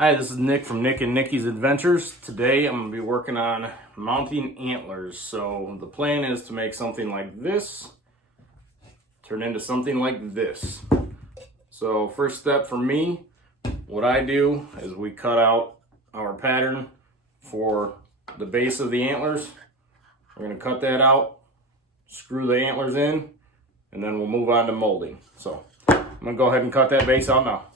Hi, this is Nick from Nick and Nikki's Adventures. Today I'm going to be working on mounting antlers. So the plan is to make something like this turn into something like this. So first step for me, what I do is we cut out our pattern for the base of the antlers. We're going to cut that out, screw the antlers in, and then we'll move on to molding. So I'm going to go ahead and cut that base out now.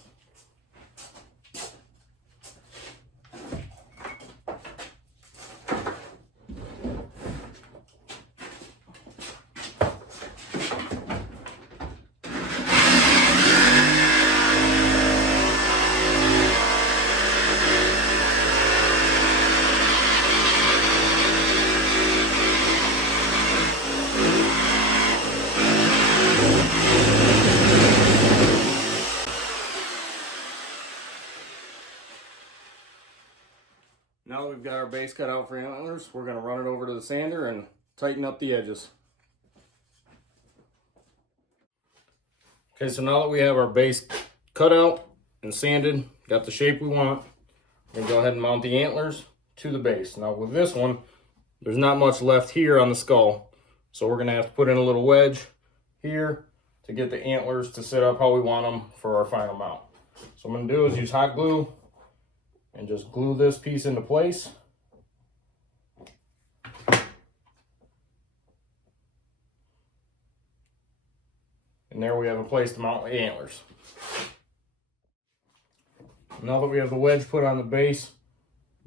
Now that we've got our base cut out for antlers, we're going to run it over to the sander and tighten up the edges. Okay, so now that we have our base cut out and sanded, got the shape we want, we're going to go ahead and mount the antlers to the base. Now with this one, there's not much left here on the skull, so we're going to have to put in a little wedge here to get the antlers to sit up how we want them for our final mount. So what I'm going to do is use hot glue and just glue this piece into place. And there we have a place to mount the antlers. Now that we have the wedge put on the base,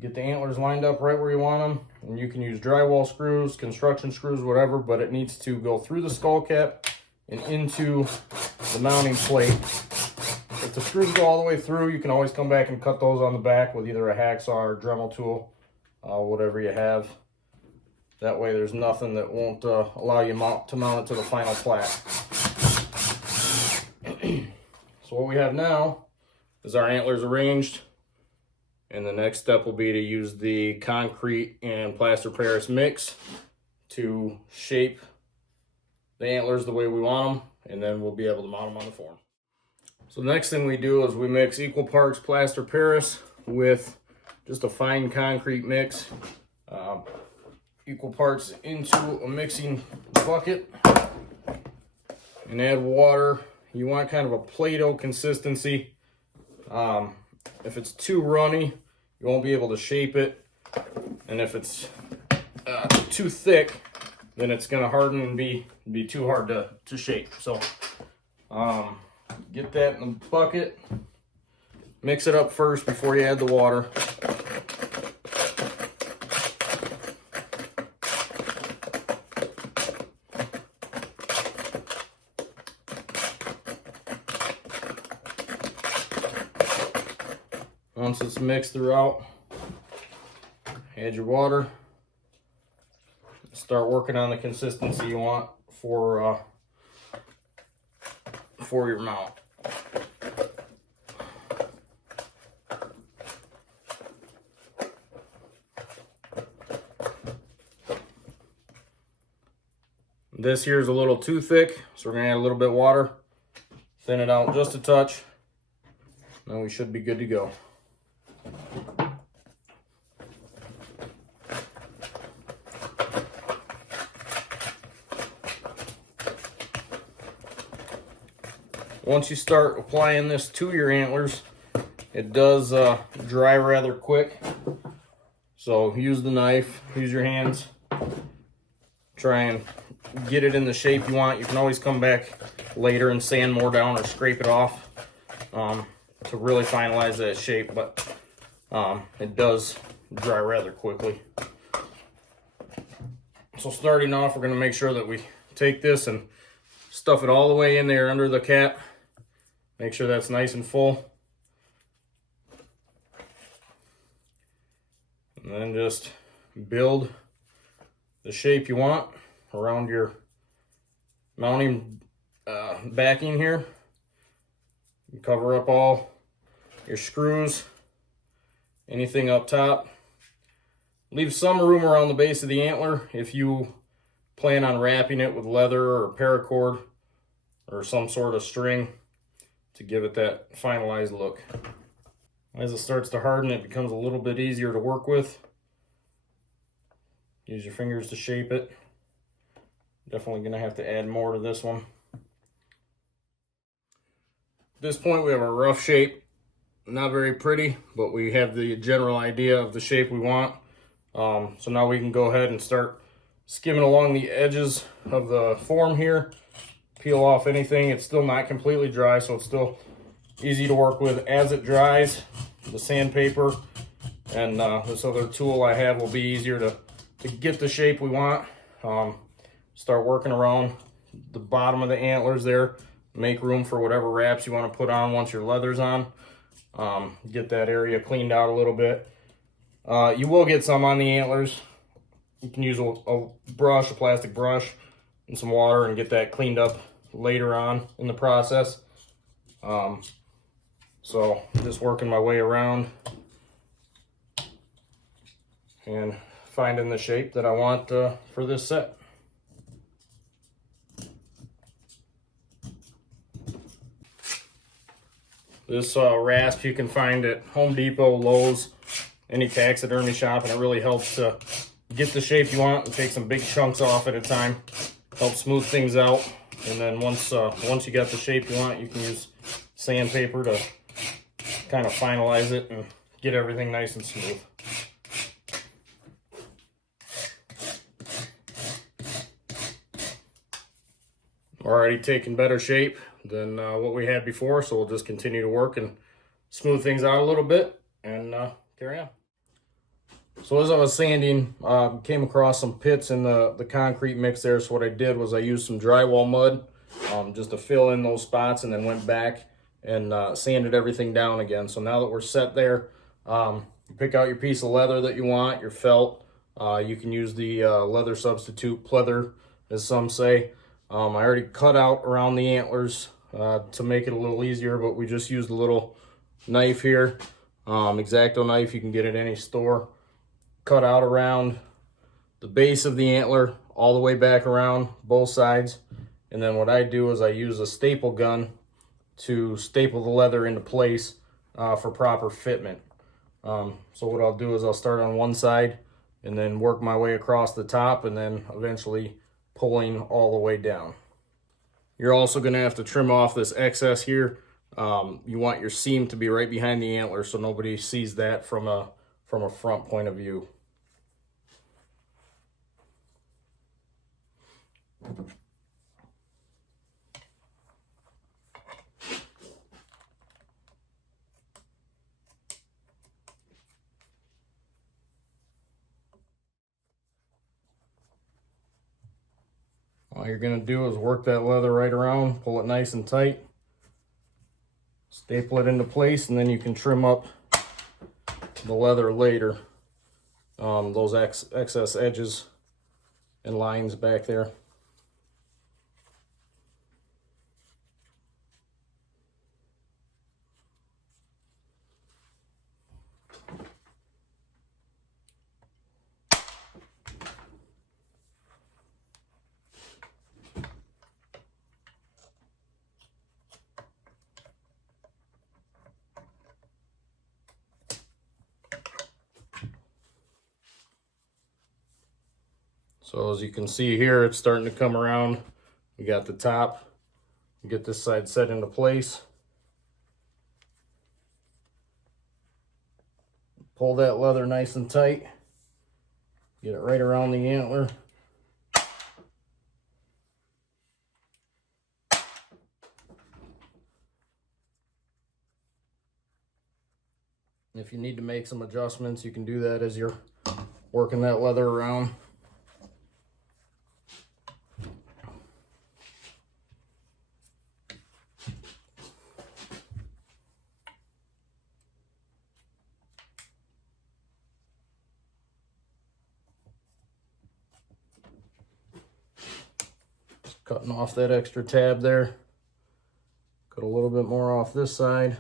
get the antlers lined up right where you want them. And you can use drywall screws, construction screws, whatever, but it needs to go through the skull cap and into the mounting plate. If the screws go all the way through, you can always come back and cut those on the back with either a hacksaw or a Dremel tool, whatever you have. That way there's nothing that won't allow you to mount it to the final plat. So what we have now is our antlers arranged, and the next step will be to use the concrete and plaster Paris mix to shape the antlers the way we want them, and then we'll be able to mount them on the form. So the next thing we do is we mix equal parts plaster Paris with just a fine concrete mix, equal parts into a mixing bucket, and add water. You want kind of a Play-Doh consistency. If it's too runny, you won't be able to shape it, and if it's too thick, then it's going to harden and be too hard to shape. So get that in the bucket, mix it up first before you add the water. Once it's mixed throughout, add your water. Start working on the consistency you want for your mount. This here is a little too thick, so we're going to add a little bit of water, thin it out just a touch, and we should be good to go. Once you start applying this to your antlers, it does dry rather quick. So use the knife, use your hands, try and get it in the shape you want. You can always come back later and sand more down or scrape it off to really finalize that shape, but it does dry rather quickly. So starting off, we're going to make sure that we take this and stuff it all the way in there under the cap. Make sure that's nice and full. And then just build the shape you want around your mounting backing here. You cover up all your screws, anything up top. Leave some room around the base of the antler if you plan on wrapping it with leather or paracord or some sort of string to give it that finalized look. As it starts to harden, it becomes a little bit easier to work with. Use your fingers to shape it. Definitely gonna have to add more to this one. At this point, we have a rough shape. Not very pretty, but we have the general idea of the shape we want. So now we can go ahead and start skimming along the edges of the form here. Peel off anything. It's still not completely dry, so it's still easy to work with. As it dries, the sandpaper and this other tool I have will be easier to get the shape we want. Start working around the bottom of the antlers there. Make room for whatever wraps you want to put on once your leather's on. Get that area cleaned out a little bit. You will get some on the antlers. You can use a brush, a plastic brush, and some water and get that cleaned up later on in the process. So just working my way around and finding the shape that I want for this set. This rasp you can find at Home Depot, Lowe's, any taxidermy shop, and it really helps to get the shape you want and take some big chunks off at a time. Helps smooth things out, and then once you got the shape you want, you can use sandpaper to kind of finalize it and get everything nice and smooth. Already taking better shape than what we had before, so we'll just continue to work and smooth things out a little bit and carry on. So as I was sanding, came across some pits in the concrete mix there, so what I did was I used some drywall mud just to fill in those spots, and then went back and sanded everything down again. So now that we're set there, you pick out your piece of leather that you want, your felt. You can use the leather substitute, pleather as some say. I already cut out around the antlers to make it a little easier, but we just used a little knife here, X-Acto knife, you can get at any store. Cut out around the base of the antler all the way back around both sides, and then what I do is I use a staple gun to staple the leather into place for proper fitment. So what I'll do is I'll start on one side and then work my way across the top, and then eventually pulling all the way down. You're also going to have to trim off this excess here. You want your seam to be right behind the antler so nobody sees that from a front point of view. All you're going to do is work that leather right around, pull it nice and tight, staple it into place, and then you can trim up the leather later. Those excess edges and lines back there. So as you can see here, it's starting to come around. We got the top. Get this side set into place. Pull that leather nice and tight. Get it right around the antler. If you need to make some adjustments, you can do that as you're working that leather around. Just cutting off that extra tab there. Cut a little bit more off this side.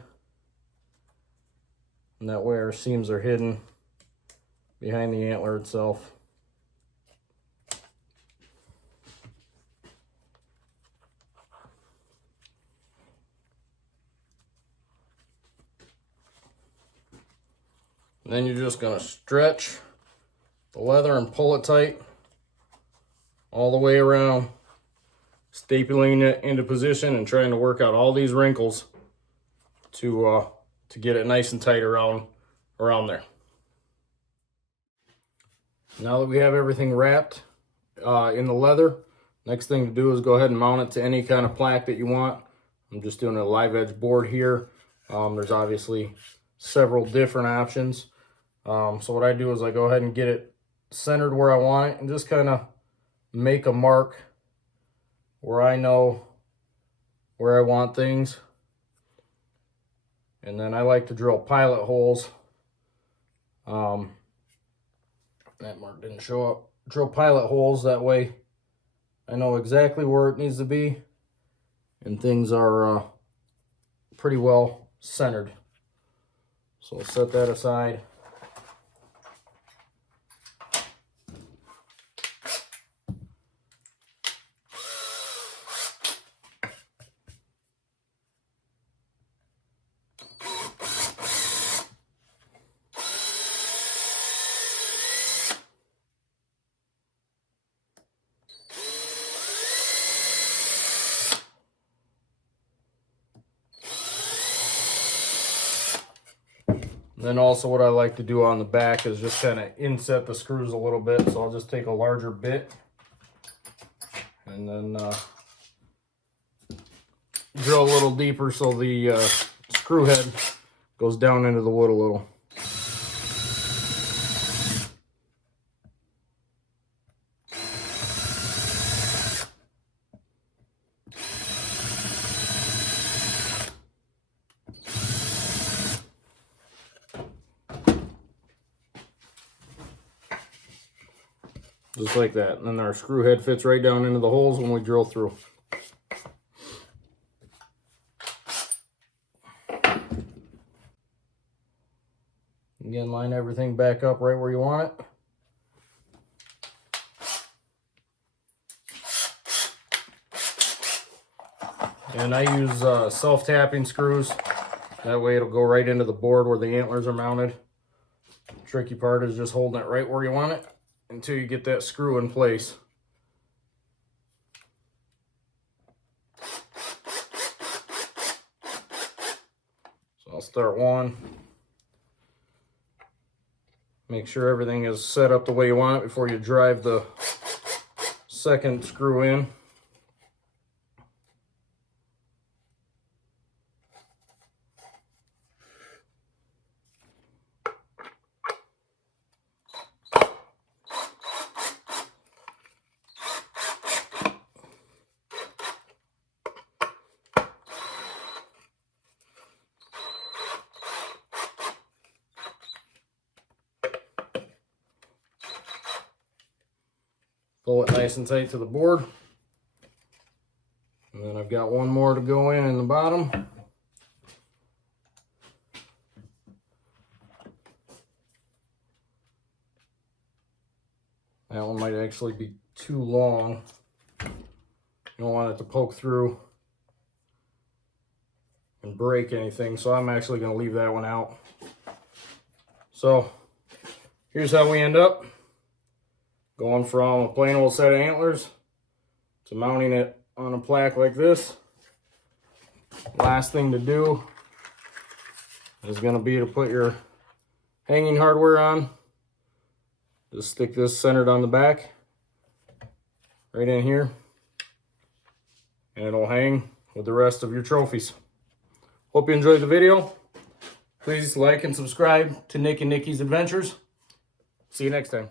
And that way our seams are hidden behind the antler itself. And then you're just gonna stretch the leather and pull it tight all the way around, stapling it into position and trying to work out all these wrinkles to get it nice and tight around there. Now that we have everything wrapped in the leather, next thing to do is go ahead and mount it to any kind of plaque that you want. I'm just doing a live edge board here. There's obviously several different options. So what I do is I go ahead and get it centered where I want it and just kind of make a mark where I know where I want things. And then I like to drill pilot holes. That mark didn't show up. Drill pilot holes, that way I know exactly where it needs to be and things are pretty well centered. So I'll set that aside. Then also what I like to do on the back is just kind of inset the screws a little bit. So I'll just take a larger bit and then drill a little deeper so the screw head goes down into the wood a little. Just like that. And then our screw head fits right down into the holes when we drill through. Again, line everything back up right where you want it. And I use self-tapping screws. That way it'll go right into the board where the antlers are mounted. The tricky part is just holding it right where you want it until you get that screw in place. So I'll start one. Make sure everything is set up the way you want it before you drive the second screw in. Pull it nice and tight to the board. And then I've got one more to go in the bottom. That one might actually be too long. You don't want it to poke through and break anything, so I'm actually going to leave that one out. So here's how we end up. Going from a plain old set of antlers to mounting it on a plaque like this. Last thing to do is going to be to put your hanging hardware on. Just stick this centered on the back, right in here, and it'll hang with the rest of your trophies. Hope you enjoyed the video. Please like and subscribe to Nick and Nikki's Adventures. See you next time.